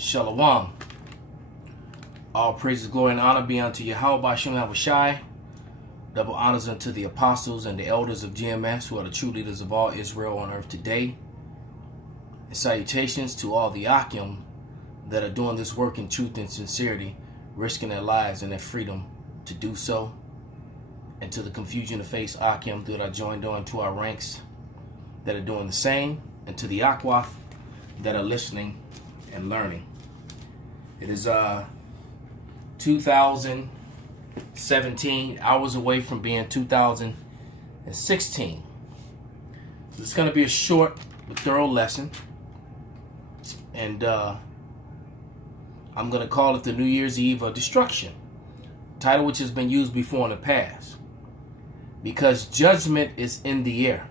Shalom. All praises, glory, and honor be unto Yahweh Bashim Yahushai. Double honors unto the apostles and the elders of GMS, who are the true leaders of all Israel on earth today. And salutations to all the Akim that are doing this work in truth and sincerity, risking their lives and their freedom to do so. And to the confusion of face Akim that are joined on to our ranks that are doing the same. And to the Akwath that are listening and learning. It is 2017, hours away from being 2016. So it's going to be a short but thorough lesson. And I'm going to call it the New Year's Eve of Destruction. Title which has been used before in the past. Because judgment is in the air.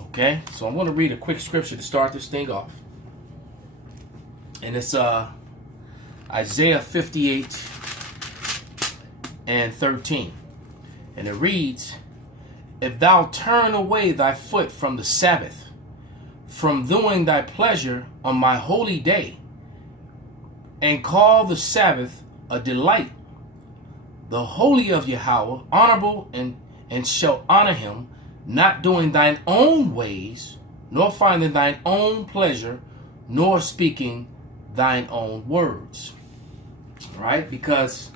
Okay, so I'm going to read a quick scripture to start this thing off. And it's Isaiah 58 and 13. And it reads, "If thou turn away thy foot from the Sabbath, from doing thy pleasure on my holy day, and call the Sabbath a delight, the holy of Yahweh, honorable, and shall honor him, not doing thine own ways, nor finding thine own pleasure, nor speaking thine own words." Right? Because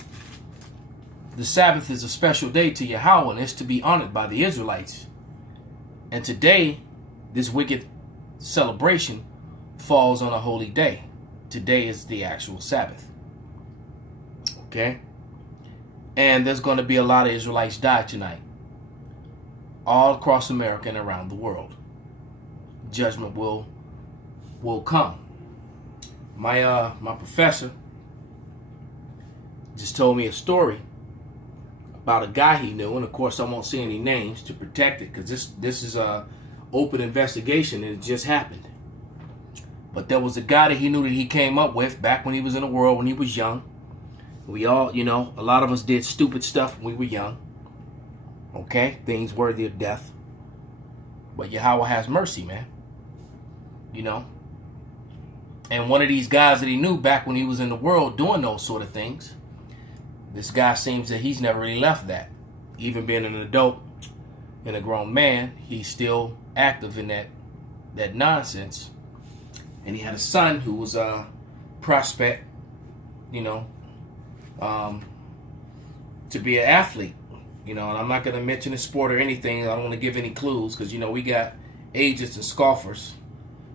the Sabbath is a special day to Yahweh, and it's to be honored by the Israelites. And today, this wicked celebration falls on a holy day. Today is the actual Sabbath. Okay? And there's going to be a lot of Israelites die tonight. All across America and around the world. Judgment will come. My professor just told me a story about a guy he knew, and of course I won't say any names to protect it, because this is a open investigation and it just happened. But there was a guy that he knew that he came up with back when he was in the world, when he was young. We all, a lot of us did stupid stuff when we were young. Okay, things worthy of death. But Yahweh has mercy, man. And one of these guys that he knew back when he was in the world doing those sort of things, this guy seems that he's never really left that. Even being an adult and a grown man, he's still active in that nonsense. And he had a son who was a prospect, to be an athlete. And I'm not going to mention his sport or anything. I don't want to give any clues because, we got agents and scoffers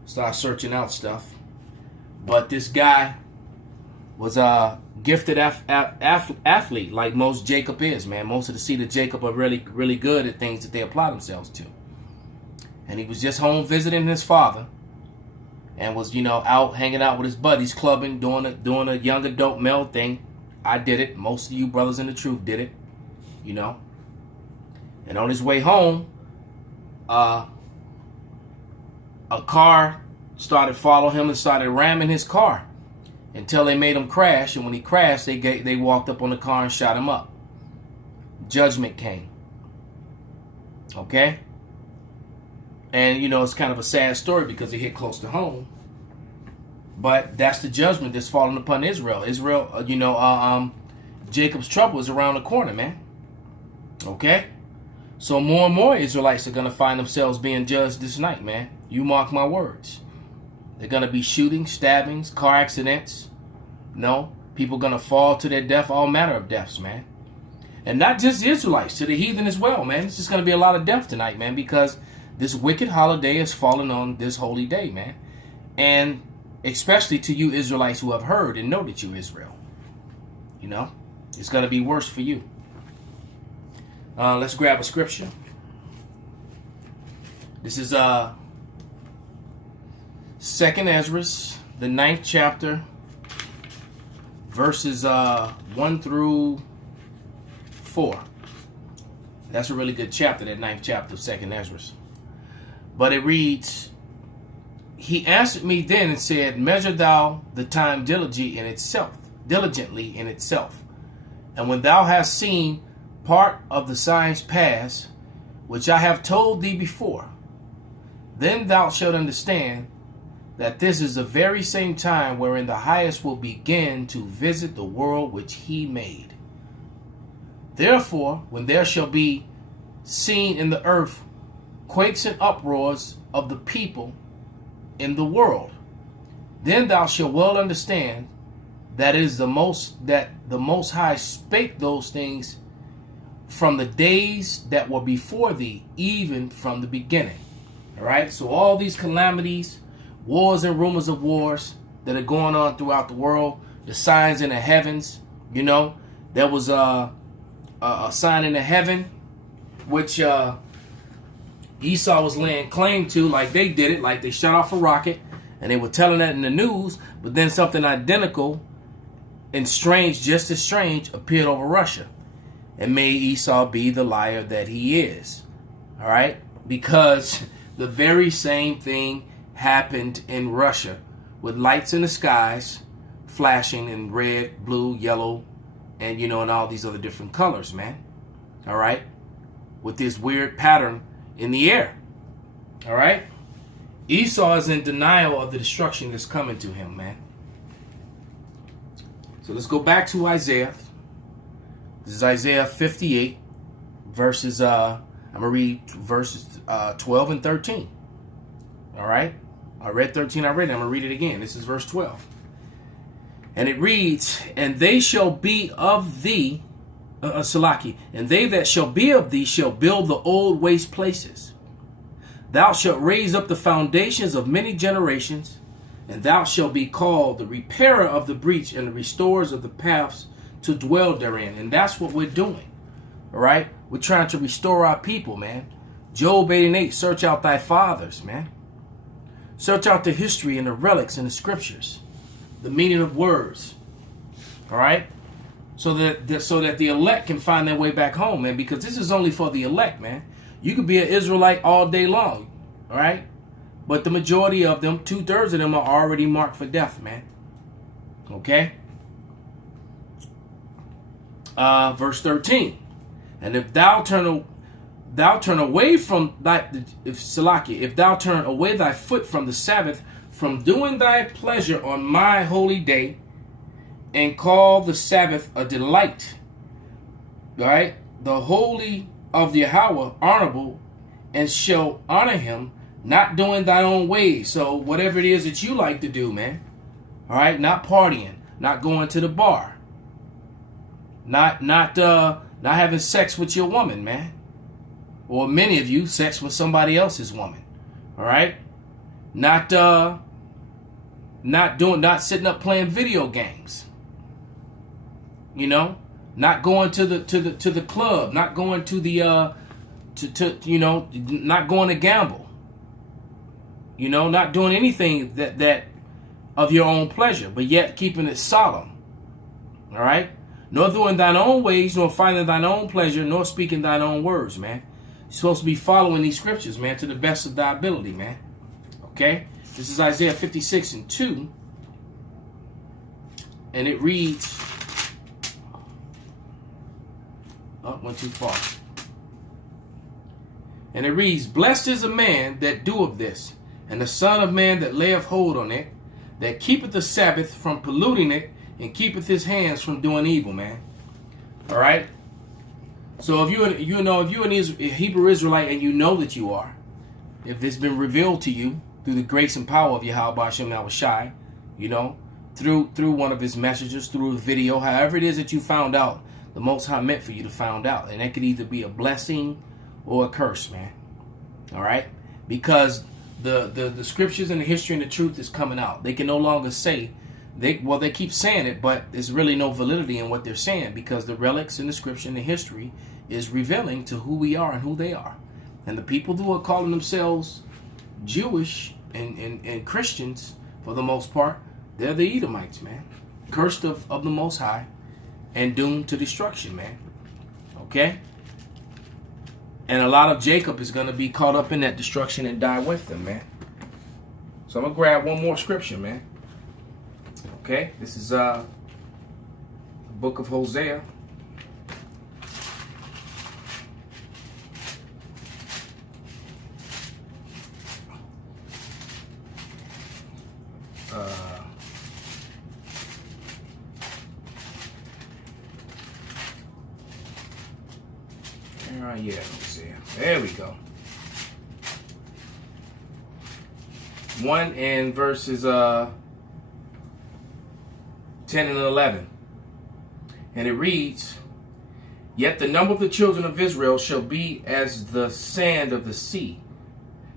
start searching out stuff. But this guy was a gifted athlete, like most Jacob is, man. Most of the seed of Jacob are really, really good at things that they apply themselves to. And he was just home visiting his father and was, out hanging out with his buddies, clubbing, doing a young adult male thing. I did it. Most of you brothers in the truth did it. And on his way home, a car started following him and started ramming his car until they made him crash. And when he crashed, they walked up on the car and shot him up. Judgment came. Okay? And, it's kind of a sad story because it hit close to home. But that's the judgment that's falling upon Israel. Jacob's trouble is around the corner, man. Okay? So more and more Israelites are going to find themselves being judged this night, man. You mark my words. They're going to be shootings, stabbings, car accidents. People going to fall to their death, all manner of deaths, man. And not just the Israelites, to the heathen as well, man. It's just going to be a lot of death tonight, man, because this wicked holiday is falling on this holy day, man. And especially to you Israelites who have heard and know that you're Israel. It's going to be worse for you. Let's grab a scripture. This is 2nd Ezra, the 9th chapter, verses 1 through 4. That's a really good chapter, that 9th chapter of 2nd Ezra. But it reads, "He answered me then and said, Measure thou the time diligently in itself. And when thou hast seen part of the signs pass, which I have told thee before, then thou shalt understand that this is the very same time wherein the highest will begin to visit the world which he made. Therefore, when there shall be seen in the earth quakes and uproars of the people in the world, then thou shalt well understand that the Most High spake those things from the days that were before thee, even from the beginning. All right. So all these calamities, wars and rumors of wars that are going on throughout the world, the signs in the heavens. There was a sign in the heaven which Esau was laying claim to, like they did it, like they shot off a rocket, and they were telling that in the news. But then something identical and strange, just as strange, appeared over Russia and made Esau be the liar that he is. All right? Because the very same thing happened in Russia with lights in the skies flashing in red, blue, yellow, and and all these other different colors, man. All right? With this weird pattern in the air. All right? Esau is in denial of the destruction that's coming to him, man. So let's go back to Isaiah. This is Isaiah 58, verses, I'm going to read verses 12 and 13. All right? I read 13 already. I'm going to read it again. This is verse 12. And it reads, and they shall be of thee, Salaki, and they that shall be of thee shall build the old waste places. Thou shalt raise up the foundations of many generations, and thou shalt be called the repairer of the breach and the restorers of the paths to dwell therein. And that's what we're doing. All right? We're trying to restore our people, man. Job 8:8, search out thy fathers, man. Search out the history and the relics and the scriptures, the meaning of words. All right? So that the elect can find their way back home, man, because this is only for the elect, man. You could be an Israelite all day long, all right? But the majority of them, 2/3 of them, are already marked for death, man. Okay? Verse 13. And if thou turn away from if thou turn away thy foot from the Sabbath, from doing thy pleasure on my holy day, and call the Sabbath a delight, all right? The holy of Yahweh honorable, and shall honor him, not doing thy own ways. So whatever it is that you like to do, man, all right? Not partying, not going to the bar, not having sex with your woman, man, or many of you sex with somebody else's woman, all right? Not sitting up playing video games. Not going to the club, not going to the not going to gamble. Not doing anything that of your own pleasure, but yet keeping it solemn. All right? Nor doing thine own ways, nor finding thine own pleasure, nor speaking thine own words, man. You're supposed to be following these scriptures, man, to the best of thy ability, man. Okay? This is Isaiah 56:2. And it reads, went too far. And it reads, blessed is a man that doeth this, and the son of man that layeth hold on it, that keepeth the Sabbath from polluting it, and keepeth his hands from doing evil, man. All right? So if you're a Hebrew Israelite, and you know that you are, if it's been revealed to you through the grace and power of Yahweh Hashem Yahushai, through one of his messages, through a video, however it is that you found out, the Most High meant for you to find out. And that could either be a blessing or a curse, man. All right? Because the scriptures and the history and the truth is coming out. They can no longer say, they keep saying it, but there's really no validity in what they're saying, because the relics and the scripture and the history is revealing to who we are and who they are. And the people who are calling themselves Jewish and Christians, for the most part, they're the Edomites, man. Cursed of the Most High and doomed to destruction, man. Okay? And a lot of Jacob is going to be caught up in that destruction and die with them, man. So I'm going to grab one more scripture, man. Okay? This is the book of Hosea. Where are you at? Let's see. There we go. 1 and verses 10 and 11. And it reads, Yet the number of the children of Israel shall be as the sand of the sea,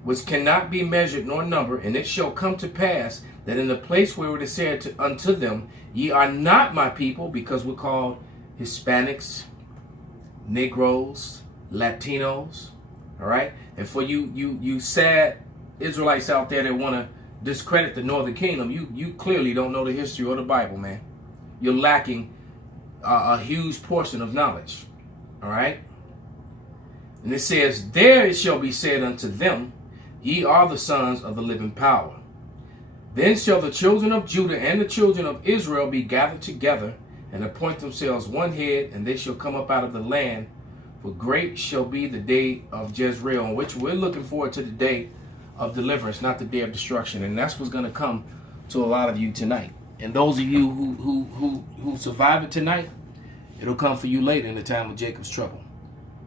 which cannot be measured nor numbered. And it shall come to pass that in the place where it is said unto them, Ye are not my people, because we're called Hispanics, Negroes, Latinos, all right? And for you sad Israelites out there that want to discredit the Northern Kingdom, you clearly don't know the history or the Bible, man. You're lacking a huge portion of knowledge, all right? And it says, There it shall be said unto them, Ye are the sons of the living power. Then shall the children of Judah and the children of Israel be gathered together, and appoint themselves one head, and they shall come up out of the land. For great shall be the day of Jezreel, in which we're looking forward to the day of deliverance, not the day of destruction. And that's what's going to come to a lot of you tonight. And those of you who survive it tonight, it'll come for you later in the time of Jacob's trouble.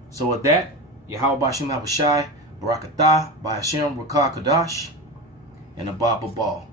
So with that, Yahweh Bashem Habashai, Barakatah, Ba'ashem Rakah Kadash, and Abba Babal.